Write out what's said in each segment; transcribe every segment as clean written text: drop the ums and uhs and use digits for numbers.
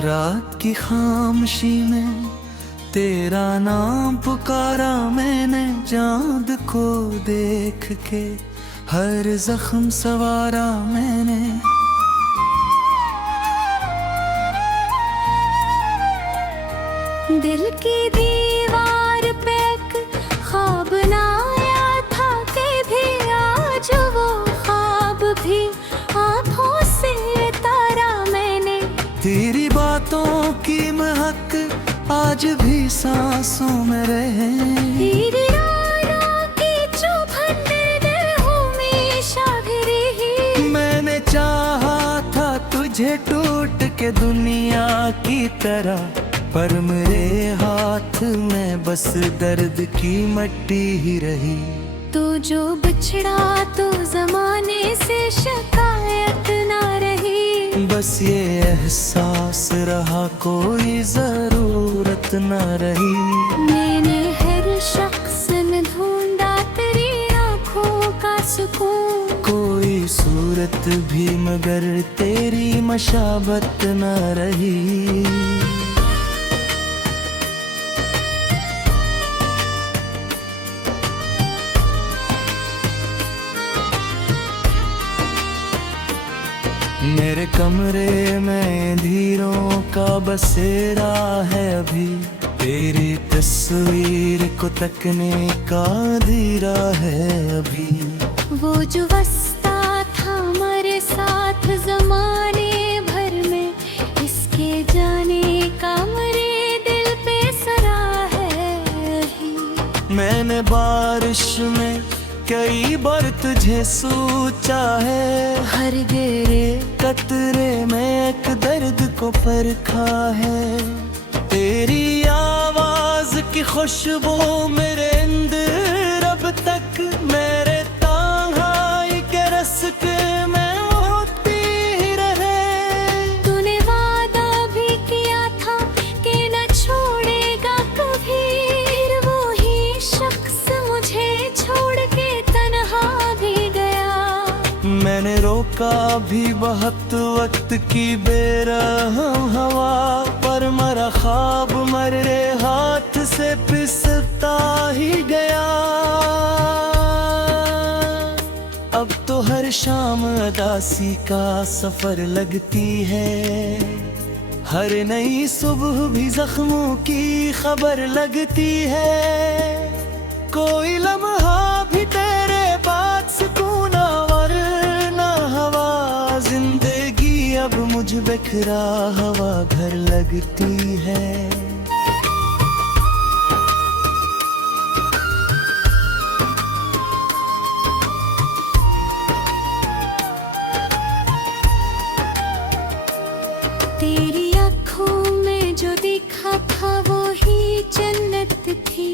रात की खामोशी में तेरा नाम पुकारा मैंने, चांद को देख के हर जख्म सवारा मैंने। दिल की दीवार पे एक ख्वाब लाया था कि भी आज वो ख्वाब भी आँखों से तारा मैंने। तेरी बातों की महक आज भी सांसों में रहे, तेरी यादों की चुभन दिल हमेशा भी रही। मैंने चाहा था तुझे टूट के दुनिया की तरह, पर मेरे हाथ में बस दर्द की मट्टी ही रही। तो जो बिछड़ा तो जमाने से शिकायत ना रही, बस ये एहसास रहा कोई जरूरत न रही। मैंने हर शख्स में ढूंढा तेरी आँखों का सुकून, कोई सूरत भी मगर तेरी मशाबत न रही। मेरे कमरे में धीरों का बसेरा है अभी, तेरी तस्वीर को तकने का धीरा है अभी। वो जो वस्ता था हमारे साथ जमाने भर में, इसके जाने का मेरे दिल पे सरा है अभी। मैंने बारिश में कई बार तुझे सोचा है, हर गहरे कतरे में एक दर्द को परखा है। तेरी आवाज की खुशबू मेरे अंदर अब तक मेरे तन्हाई के रस के में होती ही रहे। तूने वादा भी किया था कि न छोड़ेगा कभी, फिर वो ही शख्स मुझे छोड़ के तन्हा भी गया। मैंने रोका भी बहुत वक्त की बेरहम हवा, पर मरा ख्वाब मेरे हाथ से फिसलता ही गया। अब तो हर शाम उदासी का सफर लगती है, हर नई सुबह भी जख्मों की खबर लगती है। कोई लम्हा भी तेरे बाद सुकून वरना हवा, जिंदगी अब मुझ बिखरा हवा घर लगती है। तेरी आँखों में जो दिखा था वो ही जन्नत थी,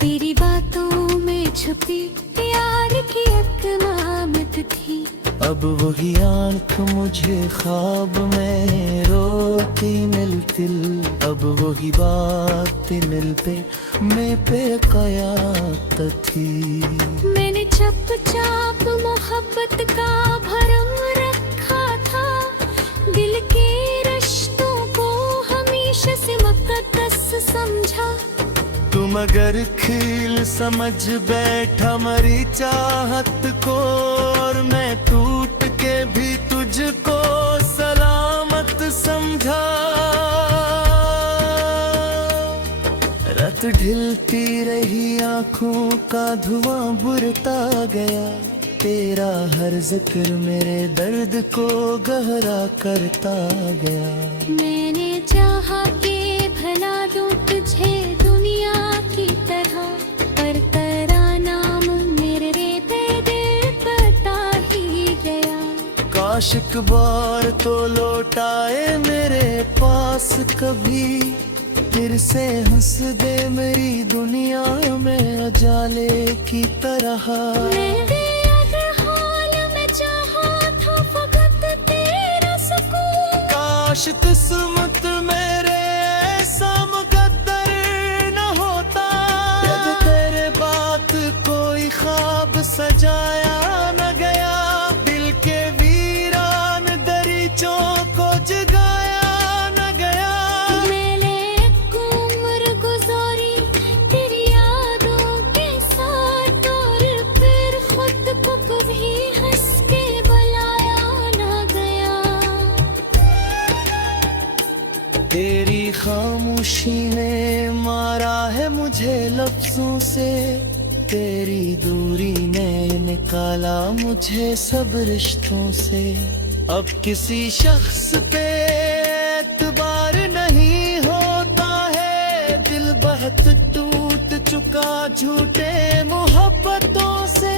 तेरी बातों में छुपी प्यार की एक नामत थी। अब वही आँख मुझे ख्वाब में रोती मिलती, अब वही बात दिल पे मैं पे कयात थी। मैंने चुपचाप मोहब्बत का भरम रखा था, दिल के रिश्तों को हमेशा से मुक़द्दस समझा। तुम अगर खील समझ बैठा मरी चाहत को, और मैं टूट के भी तुझको सलामत समझा। रात ढलती रही आँखों का धुआं बुरता गया, तेरा हर जिक्र मेरे दर्द को गहरा करता गया। मैंने चाहा कि भला दूं तुझे दुनिया की तरह, पर तेरा नाम मेरे दिल पता ही गया। काश एक बार तो लौटाए मेरे पास कभी, फिर से हंस दे मेरी दुनिया में उजाले की तरह। मेरे हर हाल में चाहा था फकत तेरा सुकून, काश किस्मत मेरे ऐसा मुकद्दर न होता, जब तेरे बात कोई ख्वाब सजाया न गया, दिल के वीरान दरीचों को जगाया न गया। खामोशी ने मारा है मुझे लफ्जों से, तेरी दूरी ने निकाला मुझे सब रिश्तों से। अब किसी शख्स पे एतबार नहीं होता है, दिल बहुत टूट चुका झूठे मोहब्बतों से।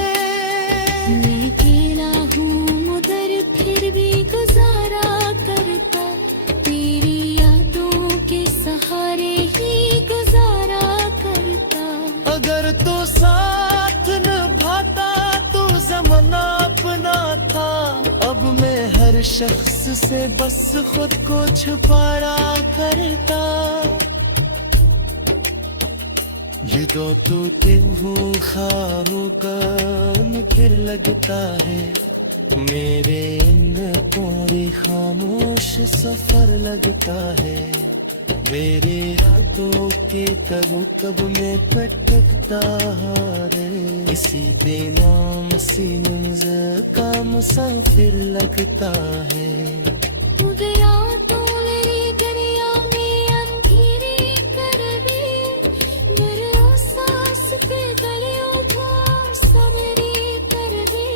मैं अकेला हूँ मगर फिर भी गुजारा करता, तेरी यादों के सहारे ही गुजारा करता। अगर तो साथ निभाता तो ज़माना अपना था, अब मैं हर शख्स से बस खुद को छुपाया करता। ये दो टूटे हुए खारोगन फिर लगता है, मेरे इन पूरी खामोश सफर लगता है। मेरे यादों के कब कब में भटकता रे, इसी बेनाम सी मंज़िल का मुसाफिर लगता है। उदया तो मेरी दरिया में अंधेरी कर दे, मेरे सांस के गलियों को सनरी कर दे।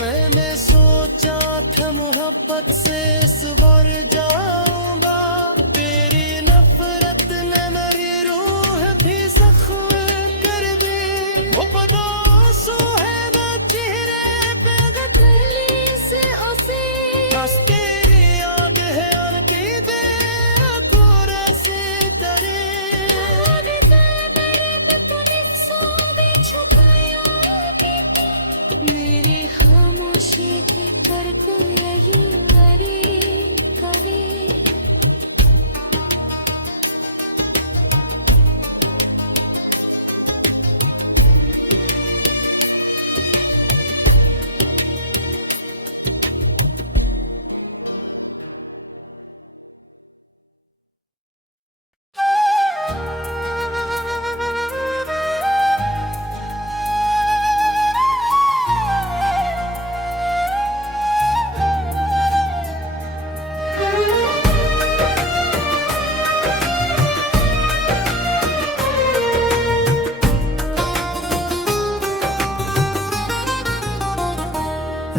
मैंने सोचा था मोहब्बत से सवर जाऊंगा, तेरी नफरत ने मेरी रूह भी जख्म कर दी। वो बदोसो है ना चेहरे पे गली से हंसी, बस तेरी याद है उनकी बेअधूरा से डरे। मेरी खामोशी की करक यही हरी करे।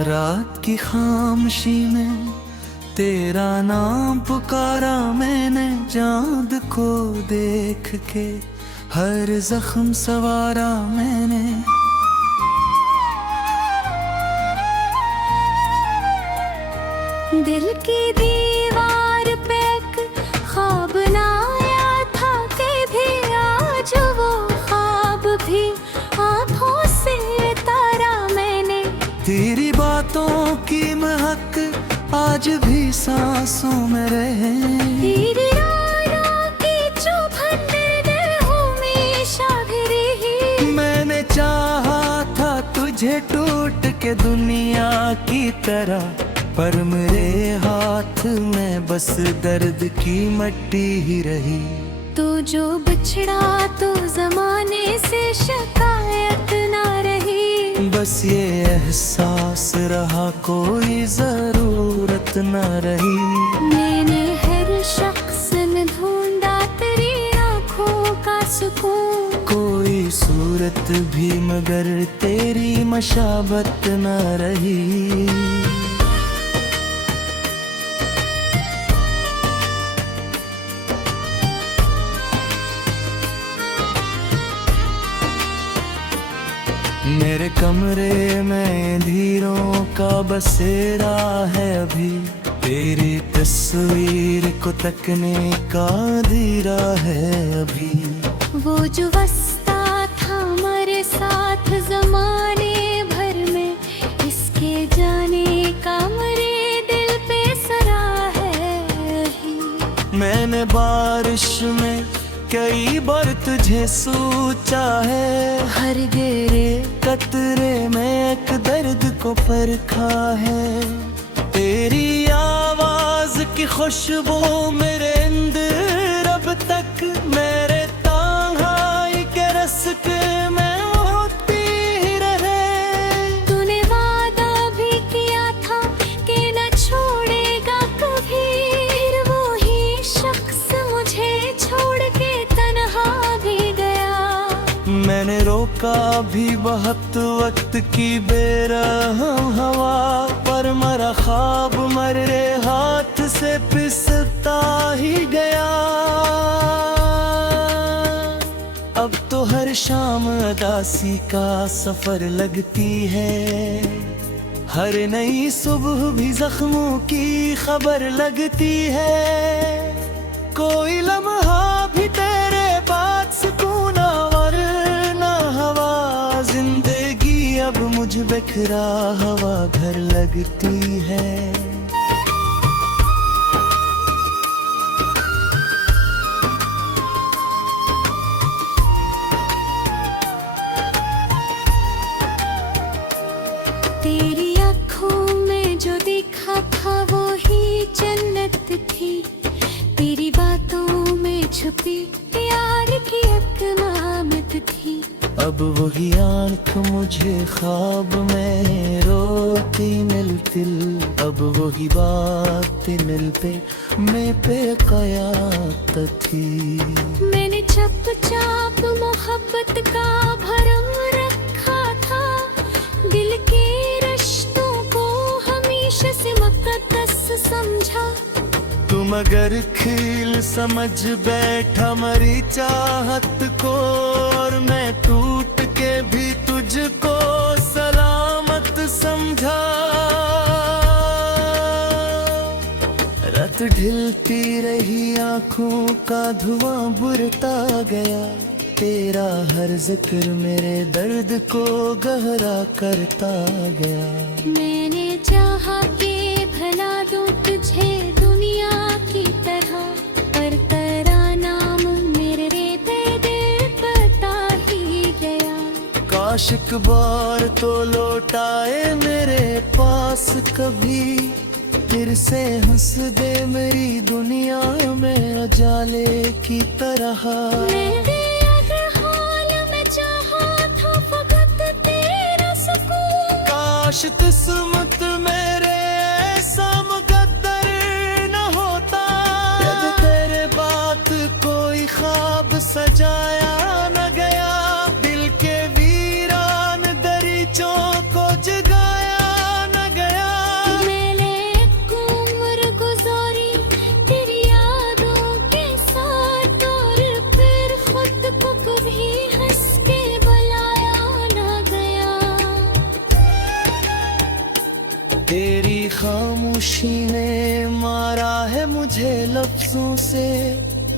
रात की खामोशी में तेरा नाम पुकारा मैंने, चांद को देख के हर जख्म सवारा मैंने। दिल की दीवार पे एक ख्वाब ना आया था कि भी आज वो ख्वाब भी आंखों से तारा मैंने। तेरी बातों की महक आज भी सांसों में रहे, तेरी यादों की चुभन दिल हमेशा भी रही। मैंने चाहा था तुझे टूट के दुनिया की तरह, पर मेरे हाथ में बस दर्द की मट्टी ही रही। तो जो बिछड़ा तो जमाने से शिकायत ना रही, बस ये एहसास रहा कोई जरूरत न रही। मैंने हर शख्स में ढूंढा तेरी आंखों का सुकून, कोई सूरत भी मगर तेरी मशाबत न रही। मेरे कमरे में धीरों का बसेरा है अभी, तेरी तस्वीर को तकने का धीरा है अभी। वो जो वस्ता था हमारे साथ जमाने भर में, इसके जाने का मेरे दिल पे सरा है अभी। मैंने बारिश में कई बार तुझे सोचा है, हर गिरे कतरे में एक दर्द को परखा है। तेरी आवाज की खुशबू मेरे अंदर अब तक मेरे तन्हाई के रस्ते में होती ही रहे। तूने वादा भी किया था कि न छोड़ेगा कभी, फिर वो ही शख्स मुझे छोड़ के रुका भी बहुत वक्त की बेरहम हवा, पर मरा ख्वाब मरे हाथ से फिसलता ही गया। अब तो हर शाम अदासी का सफर लगती है, हर नई सुबह भी जख्मों की खबर लगती है। कोई लम्हा भी तेरे बाद सुकून वरना हवा, जिंदगी अब मुझ बिखरा हवा घर लगती है। तेरी आँखों में जो देखा था वो ही जन्नत थी, तेरी बातों में छुपी प्यार की एक नामत थी। अब वही आँख मुझे ख्वाब में रोती मिलती, अब वही बात मिल पे मैं पे कयात थी। मैंने चुपचाप मोहब्बत का भरम रखा था, दिल के रिश्तों को हमेशा से मुकद्दस समझा। तुम अगर खील समझ बैठा मरी चाहत को, और मैं टूट के भी तुझको सलामत समझा। रात ढलती रही आँखों का धुआं बुरता गया, तेरा हर जिक्र मेरे दर्द को गहरा करता गया। मैंने चाहा कि भला दूं तुझे दुनिया की तरह, पर तेरा नाम मेरे दिल पता ही गया। काश एक बार तो लौटाए मेरे पास कभी, फिर से हंस दे मेरी दुनिया में उजाले की तरह। मेरे हर हाल में चाहा था फकत तेरा सुकून, काश किस्मत मेरे ऐसा मुकद्दर न होता, जब तेरे बात कोई ख्वाब सजाया न गया। दिल के वीरान दरीचों को जगाया न गया। मैंने एक उम्र गुजारी तेरी यादों के साथ, और फिर खुद को कभी हंस के बुलाया न गया। तेरी खामोशी ने मारा है मुझे लफ्जों से,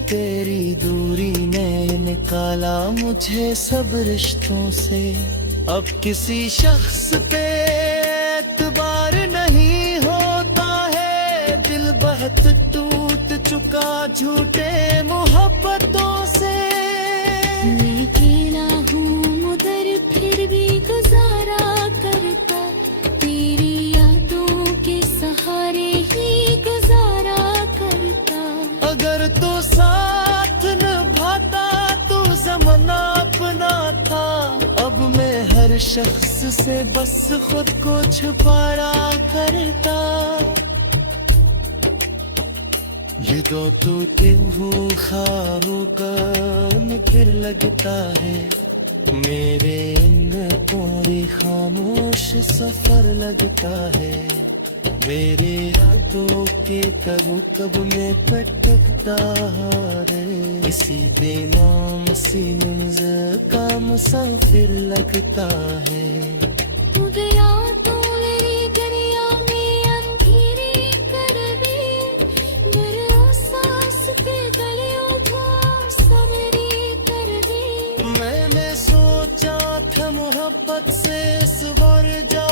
तेरी दूरी ने निकाला मुझे सब रिश्तों से। अब किसी शख्स पे एतबार नहीं होता है, दिल बहुत टूट चुका झूठे मोहब्बतों से। मैं अकेला हूँ उधर फिर भी गुजारा करता, तेरी यादों के सहारे ही गुजारा करता। अगर तो साथ निभाता तो ज़माना अपना था, अब मैं हर शख्स से बस खुद को छुपाया करता। ये दो टूटे हुए ख्वाबों का फिर लगता है, मेरे इन पूरी खामोश सफर लगता है। मेरे यादों के कब में भटकता है, किसी बेनाम सी का मुसाफिर लगता है। तू गया तो मेरी दरिया में अंधेरी कर दे, मेरे सांस के गलियों को सवेरी कर दे। मैंने सोचा था मोहब्बत से सवर जा